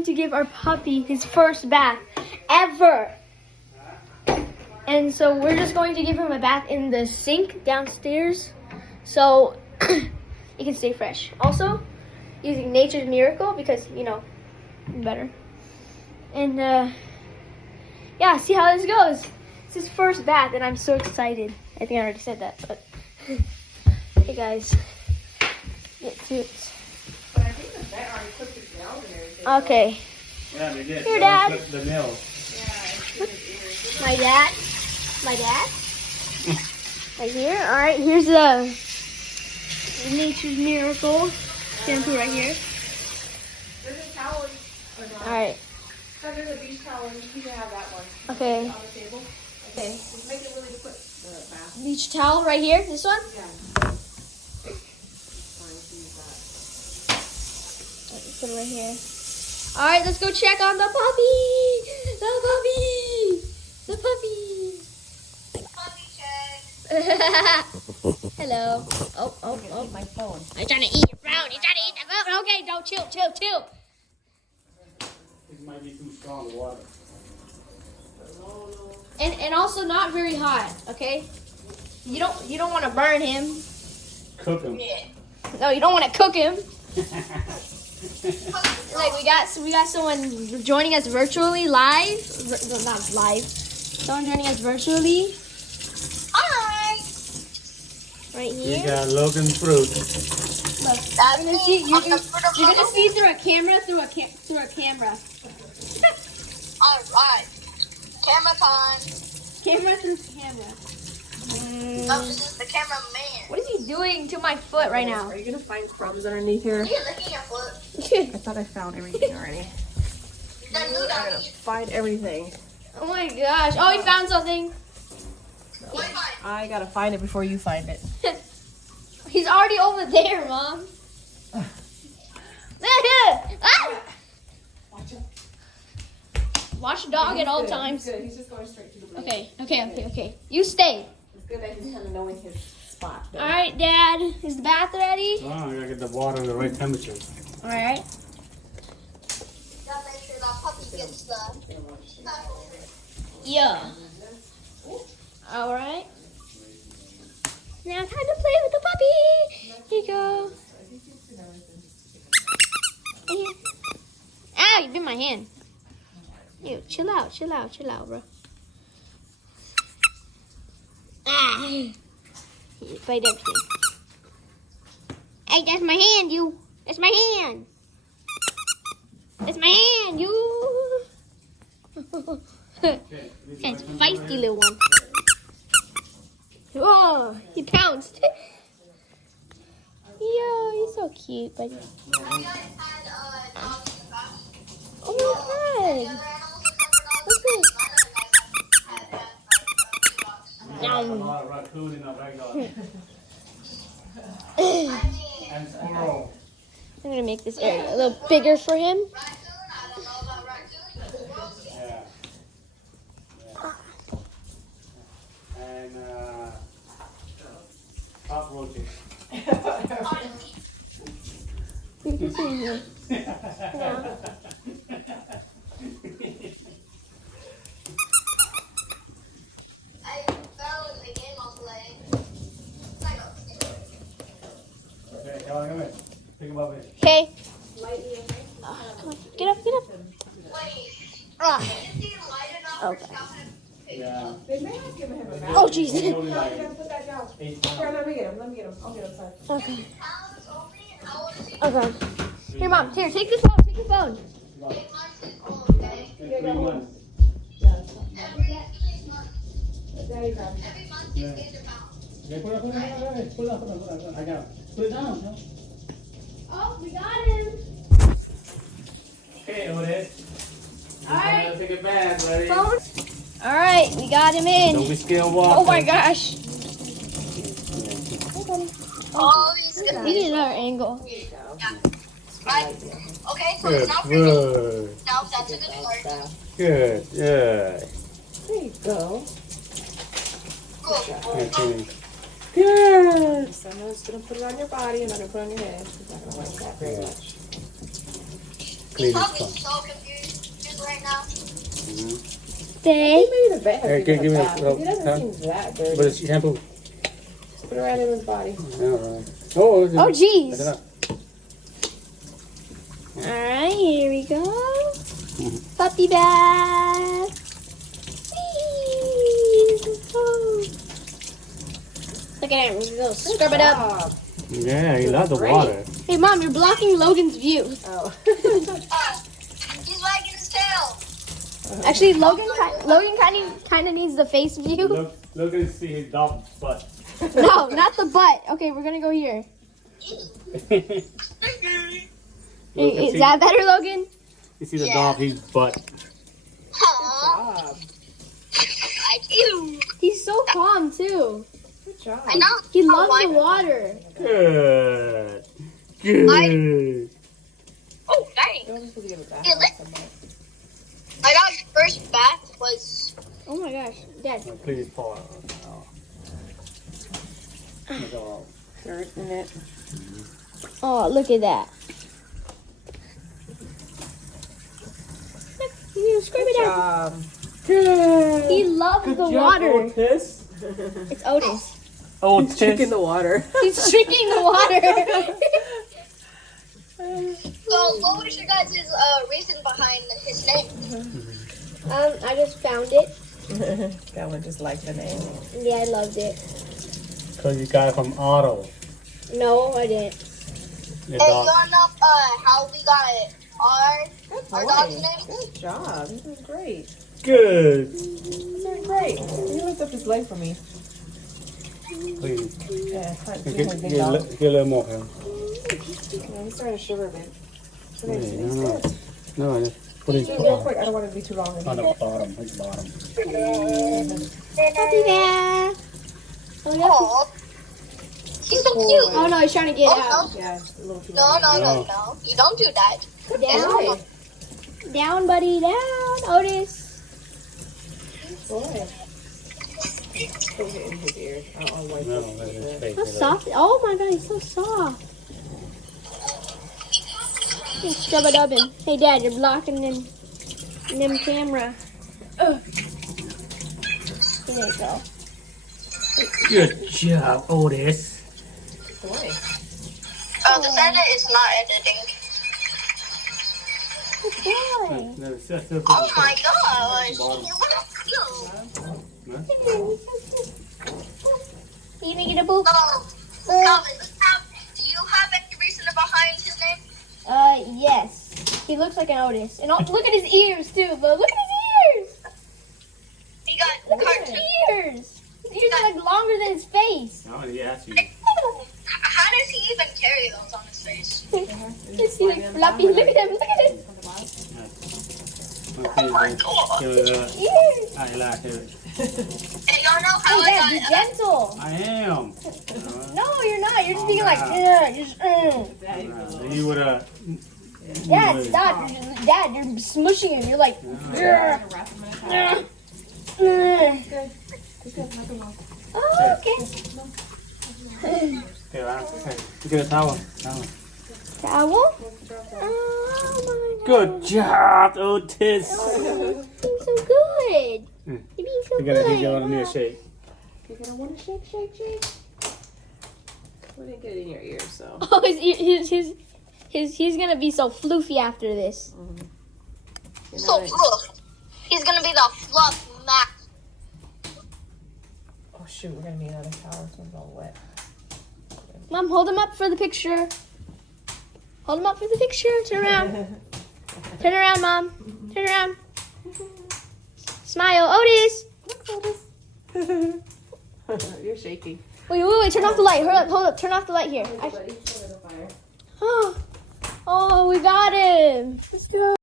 going to give our puppy his first bath ever. And so we're just going to give him a bath in the sink downstairs so it can stay fresh. Also, using Nature's Miracle because, you know, better. And yeah, see how this goes. It's his first bath and I'm so excited. I think I already said that, but hey guys. Get cute. But I think the vet already put the nails in everything. Okay. Yeah, they did. Here, They Dad. clipped the nails. Yeah, it's in his ears. My dad. Right here. Alright, here's the Nature's Miracle shampoo right here. There's a towel. Alright. There's a beach towel. You can have that one. Okay. On the table. Okay. Just make it really quick. The bath. Beach towel right here. This one? Yeah. Put it right here. Alright, let's go check on the puppy. The puppy. The puppy. Hello. Oh. My phone. I'm trying to eat your phone. You're trying to eat the phone. Okay, don't chill. It might be too strong, the water. And also not very hot, okay? You don't want to burn him. Cook them. No, you don't want to cook him. Like we got someone joining us virtually live. No, not live. Someone joining us virtually. Hi. Right We here. got Logan fruit. Look, you're gonna see through a camera. Through a camera. All right, camera time. Camera through camera. No, this is the cameraman. What is he doing to my foot right now? Are you gonna find crumbs underneath here? You're licking your foot. I thought I found everything already. Then you I'm don't gonna eat. find everything. Oh my gosh! Oh, he found something. What do you find? I gotta find it before you find it. He's already over there, Mom. Ah! Watch the dog at all times. Good. He's just going straight to the blade. Okay. You stay. It's good that he's kind of knowing his spot. All right, Dad. Is the bath ready? Oh, I gotta get the water in the right temperature. All right. Gotta make sure that puppy gets the. Yeah. All right. Now time to play with the puppy. Here you go. Here. Ow, you bit my hand. Ew, chill out, bro. Ah. You bite everything. Hey, that's my hand, you. That's my hand. That's my hand, you. That's feisty little one. Whoa, he pounced. Yo, you're so cute, buddy. Have you guys had dogs in the past? Oh my The god. other animals except for dogs? What's this? None of you guys have had dogs. A lot of raccoon in our backyard. I mean, And squirrel. I'm gonna make this area a little bigger for him. raccoon, I don't know about raccoon, but squirrels, yeah. Yeah. And cockroaches. You can see him. I fell in the game I'll play. It's like a. Okay, come on. Pick him up here. Okay. Come on, get up. Wait, Ah. is he light enough Okay. for Scott to pick Yeah. up? They may have given him a bath. Oh jeez. He's only like Put that down. 8 Here, pounds. let me get him. I'll get him. Sorry. Okay. Pounds only, and how old is he? Okay. Here, Mom. Here, take this phone. Take your phone. 8 months and old, okay? 3 months. Yeah. Every 3 months. There you go. Every month he's Yeah. gained a pound. Okay, put it up. I got it. Put it down. Huh? Oh, we got him. Okay, Otis. All right. Take it back, ready? Phone. All right, we got him Don't in. be scared, walk. Oh my gosh. Oh, he's gonna We need another angle. right. Okay, so Good, it's not for me. good, Now that's a good part. good, yeah. There you go. Cool. Okay. Good. So I'm just gonna put it on your body and I'm gonna put it on your head. I'm not gonna like that very much. clean He's his probably tongue. so confused right now. They. Maybe the vet has Hey, to give give him me a a- bath. oh, He doesn't huh? seem that dirty. But it's shampoo. Just put it right in his body. All right. Oh, Oh, jeez. Look it up. All right, here we go. Puppy bath. Whee! Look at him. He's gonna scrub it up. Job. Yeah, he loves the Great. water. Hey, Mom, you're blocking Logan's view. Oh. He's wagging his tail. Actually, Logan kind of needs the face view. Look and see his dog butt. No, not the butt. Okay, we're gonna go here. Is that better, Logan? You see the dog, his butt. Aw, Job. like you. He's so calm too. Good job. I know. He Oh, loves why- the water. Good. Good. Oh, dang. Don't just give it back. Yeah, My dog's first bath was. Oh my gosh, Dad. Oh, please pour it. Oh. Dirt in it. Oh, look at that. Look, you can scrub it out. Job. Good. He loves the water. Otis. It's Otis. Otis. Chick in the water. He's drinking the water. So, what was your guys' reason behind his name? I just found it. That one just like the name. Yeah, I loved it. Because you got it from Otto. No, I didn't. Your Hey, you dog. wanna know how we got Good our boy. dog's name? Good job. This is great. Good. This is great. He lift up his leg for me. Please. Yeah, hunt. Get, He's get, a big get, a dog. li- get a little more here. Yeah, he's starting to shiver a bit. Yeah, Okay, no, it's no. good. No, just put his Real paw quick, I don't want it to be too long. on the bottom. His bottom. Puppy bath. Oh, no. Oh, he's so cute. Oh no, he's trying to get out. Oh, Yeah, it's a little too no, long. no, no, No. no. You don't do that. Down, down, buddy, down. Otis. Boy. Still hitting his ear. I'll wipe No, it. that's his face. How soft. Oh my god, he's so soft. Just scrub it up and hey Dad, you're blocking them camera. Ugh. There you go. Good job, Otis. Boy. This edit is not editing. Good boy. No, it's just a- Oh my gosh. Bottom. You're so cute. You even get a boop? So, Calvin, do you have any reason behind his name? Yes. He looks like an Otis. And look at his ears too. Look at his ears. He got Look at his ears. His ears are like longer than his face. Oh, he asked you. How does he even carry those on his face? Is he like floppy? Look at him. Look at his Okay, my then. God. Give it a ears. eyelash. And y'all know how Hey Dad, be I got gentle. I am. No, you're not. You're just being like, You would have. Dad, stop. Dad, you're smushing him. You're like, oh, okay. Okay, okay. Get a towel. Towel? Oh my Good job, Otis. God. You're being so good. You're being so You're good. gonna need a shake. You're gonna want to shake, shake, shake. We didn't get it in your ear, so. Oh, he's gonna be so floofy after this. so fluff. He's gonna be the fluff max. Oh shoot, we're gonna need another towel. This one's all wet. Mom, hold him up for the picture. Hold him up for the picture. Turn around. Turn around, Mom. Turn around. Smile. Otis. You're shaking. Wait. Turn off the light. Hold up. Turn off the light here. Buddy, show it a fire. Oh, we got him. Let's go.